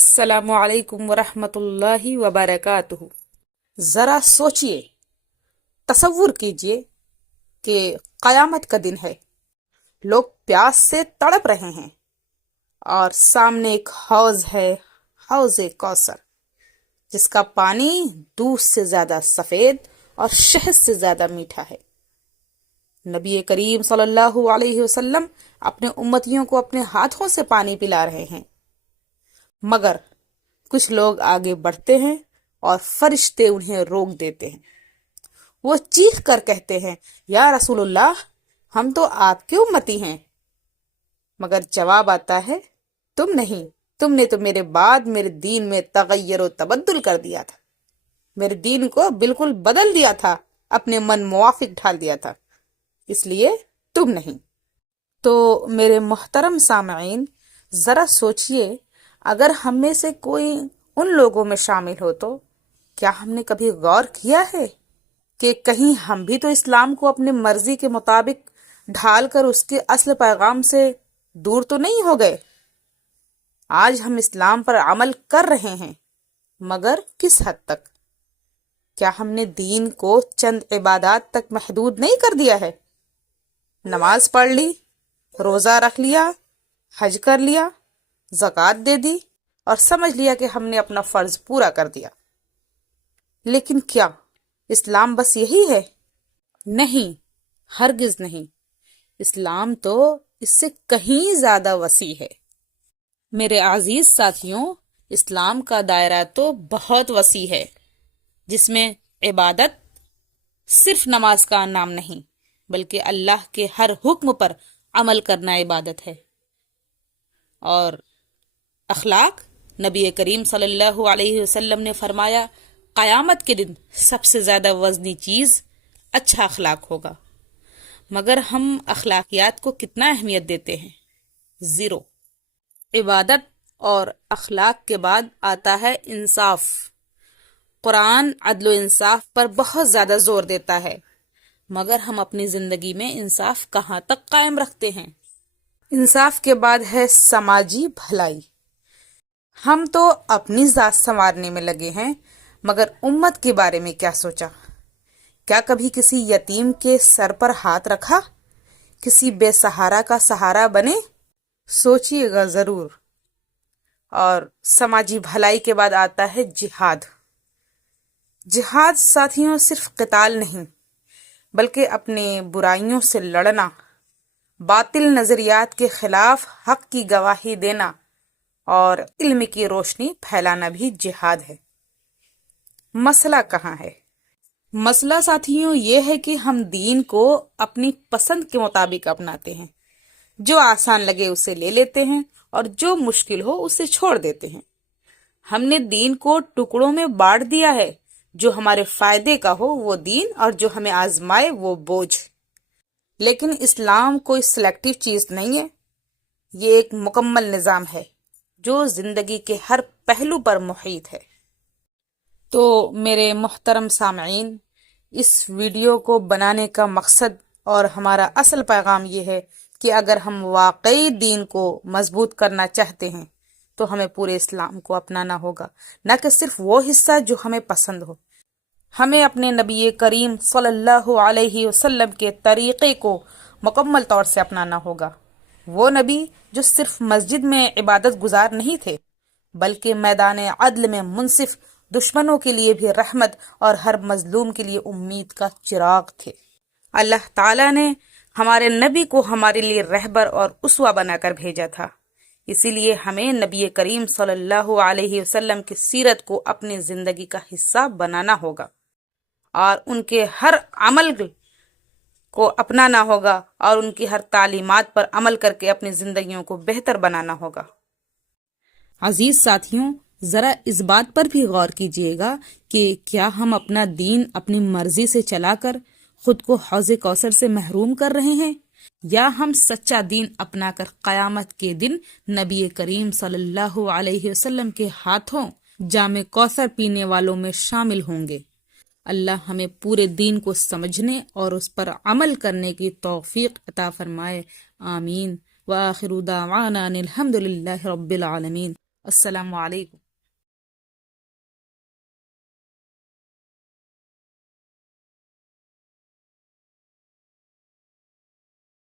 السلام علیکم ورحمۃ اللہ وبرکاتہ۔ ذرا سوچئے، تصور کیجئے کہ قیامت کا دن ہے، لوگ پیاس سے تڑپ رہے ہیں اور سامنے ایک حوض ہے، حوض کوثر، جس کا پانی دودھ سے زیادہ سفید اور شہد سے زیادہ میٹھا ہے۔ نبی کریم صلی اللہ علیہ وسلم اپنے امتیوں کو اپنے ہاتھوں سے پانی پلا رہے ہیں، مگر کچھ لوگ آگے بڑھتے ہیں اور فرشتے انہیں روک دیتے ہیں۔ وہ چیخ کر کہتے ہیں، یا رسول اللہ، ہم تو آپ کے امتی ہیں۔ مگر جواب آتا ہے، تم نہیں، تم نے تو میرے بعد میرے دین میں تغیر و تبدل کر دیا تھا، میرے دین کو بالکل بدل دیا تھا، اپنے من موافق ڈھال دیا تھا، اس لیے تم نہیں۔ تو میرے محترم سامعین، ذرا سوچئے، اگر ہم میں سے کوئی ان لوگوں میں شامل ہو تو کیا ہم نے کبھی غور کیا ہے کہ کہیں ہم بھی تو اسلام کو اپنی مرضی کے مطابق ڈھال کر اس کے اصل پیغام سے دور تو نہیں ہو گئے؟ آج ہم اسلام پر عمل کر رہے ہیں، مگر کس حد تک؟ کیا ہم نے دین کو چند عبادات تک محدود نہیں کر دیا ہے؟ نماز پڑھ لی، روزہ رکھ لیا، حج کر لیا، زکوٰۃ دے دی اور سمجھ لیا کہ ہم نے اپنا فرض پورا کر دیا۔ لیکن کیا اسلام بس یہی ہے؟ نہیں، ہرگز نہیں۔ اسلام تو اس سے کہیں زیادہ وسیع ہے۔ میرے عزیز ساتھیوں، اسلام کا دائرہ تو بہت وسیع ہے، جس میں عبادت صرف نماز کا نام نہیں، بلکہ اللہ کے ہر حکم پر عمل کرنا عبادت ہے۔ اور اخلاق، نبی کریم صلی اللہ علیہ وسلم نے فرمایا، قیامت کے دن سب سے زیادہ وزنی چیز اچھا اخلاق ہوگا۔ مگر ہم اخلاقیات کو کتنا اہمیت دیتے ہیں؟ زیرو۔ عبادت اور اخلاق کے بعد آتا ہے انصاف۔ قرآن عدل و انصاف پر بہت زیادہ زور دیتا ہے، مگر ہم اپنی زندگی میں انصاف کہاں تک قائم رکھتے ہیں؟ انصاف کے بعد ہے سماجی بھلائی۔ ہم تو اپنی ذات سنوارنے میں لگے ہیں، مگر امت کے بارے میں کیا سوچا؟ کیا کبھی کسی یتیم کے سر پر ہاتھ رکھا؟ کسی بے سہارا کا سہارا بنے؟ سوچئے گا ضرور۔ اور سماجی بھلائی کے بعد آتا ہے جہاد۔ جہاد ساتھیوں صرف قتال نہیں، بلکہ اپنے برائیوں سے لڑنا، باطل نظریات کے خلاف حق کی گواہی دینا اور علم کی روشنی پھیلانا بھی جہاد ہے۔ مسئلہ کہاں ہے؟ مسئلہ ساتھیوں یہ ہے کہ ہم دین کو اپنی پسند کے مطابق اپناتے ہیں، جو آسان لگے اسے لے لیتے ہیں اور جو مشکل ہو اسے چھوڑ دیتے ہیں۔ ہم نے دین کو ٹکڑوں میں بانٹ دیا ہے، جو ہمارے فائدے کا ہو وہ دین اور جو ہمیں آزمائے وہ بوجھ۔ لیکن اسلام کوئی سلیکٹیو چیز نہیں ہے، یہ ایک مکمل نظام ہے جو زندگی کے ہر پہلو پر محیط ہے۔ تو میرے محترم سامعین، اس ویڈیو کو بنانے کا مقصد اور ہمارا اصل پیغام یہ ہے کہ اگر ہم واقعی دین کو مضبوط کرنا چاہتے ہیں تو ہمیں پورے اسلام کو اپنانا ہوگا، نہ کہ صرف وہ حصہ جو ہمیں پسند ہو۔ ہمیں اپنے نبی کریم صلی اللہ علیہ وسلم کے طریقے کو مکمل طور سے اپنانا ہوگا۔ وہ نبی جو صرف مسجد میں عبادت گزار نہیں تھے، بلکہ میدان عدل میں منصف، دشمنوں کے لیے بھی رحمت اور ہر مظلوم کے لیے امید کا چراغ تھے۔ اللہ تعالیٰ نے ہمارے نبی کو ہمارے لیے رہبر اور اسوہ بنا کر بھیجا تھا، اسی لیے ہمیں نبی کریم صلی اللہ علیہ وسلم کی سیرت کو اپنی زندگی کا حصہ بنانا ہوگا اور ان کے ہر عمل کو اپنانا ہوگا اور ان کی ہر تعلیمات پر عمل کر کے اپنی زندگیوں کو بہتر بنانا ہوگا۔ عزیز ساتھیوں، ذرا اس بات پر بھی غور کیجئے گا کہ کیا ہم اپنا دین اپنی مرضی سے چلا کر خود کو حوض کوثر سے محروم کر رہے ہیں، یا ہم سچا دین اپنا کر قیامت کے دن نبی کریم صلی اللہ علیہ وسلم کے ہاتھوں جام کوثر پینے والوں میں شامل ہوں گے؟ اللہ ہمیں پورے دین کو سمجھنے اور اس پر عمل کرنے کی توفیق عطا فرمائے، آمین۔ وآخر دعوانا ان الحمد للہ رب العالمین۔ السلام علیکم۔